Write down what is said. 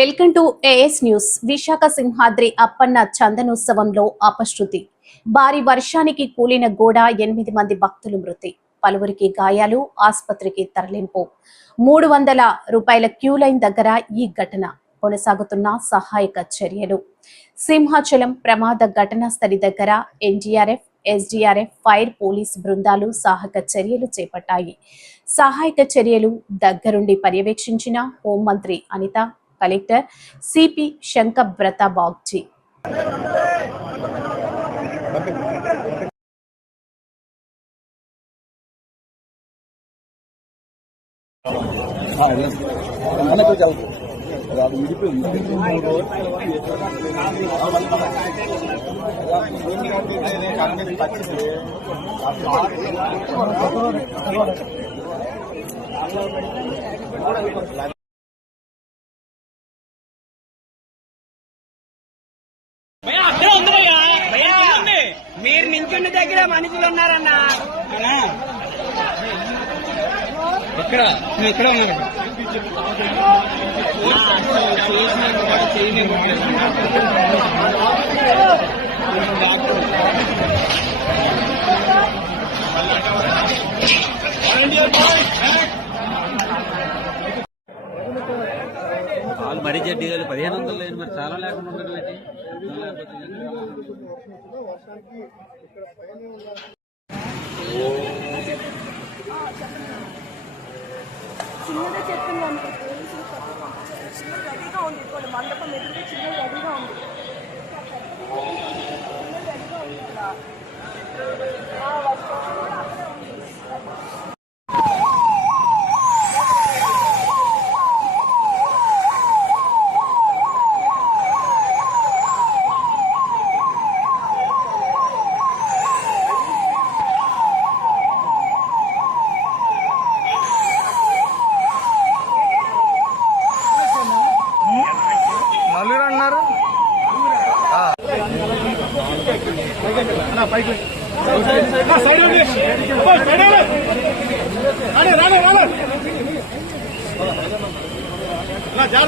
Welcome to AS news. Visakha Simhadri Appanna చందనోత్సవంలో అపశృతి. భారీ వర్షానికి కూలిన గోడ, 8 మంది భక్తులు మృతి, పలువురికి గాయాలు, ఆసుపత్రికి తరలింపు. 300 రూపాయల క్యూ లైన్ దగ్గర ఈ ఘటన. కొనసాగుతున్న సహాయక చర్యలు. సింహాచలం ప్రమాద ఘటనా స్థలి దగ్గర ఎన్డీఆర్ఎఫ్, ఎస్డీఆర్ఎఫ్, ఫైర్, పోలీస్ బృందాలు సహాయక చర్యలు చేపట్టాయి. సహాయక చర్యలు దగ్గరుండి పర్యవేక్షించిన హోంమంత్రి అనిత, కలెక్టర్ సిపి శంకబ్రత బాగ్జీ. మీరు నించున్న దగ్గర మనుషులు ఉన్నారన్నా. ఎక్కడ ఎక్కడ ఉన్నారు? వాళ్ళు మరీ జడ్డీలు 1500 లేదు, మరి చాలా లేకుండా ఉండడం ఏంటి? చిన్నగా చెప్తున్నాను, చిన్న రెడీగా ఉంది. ఇప్పుడు మండపం ఎదురుగా చిన్న రెడీగా ఉంది. రాజా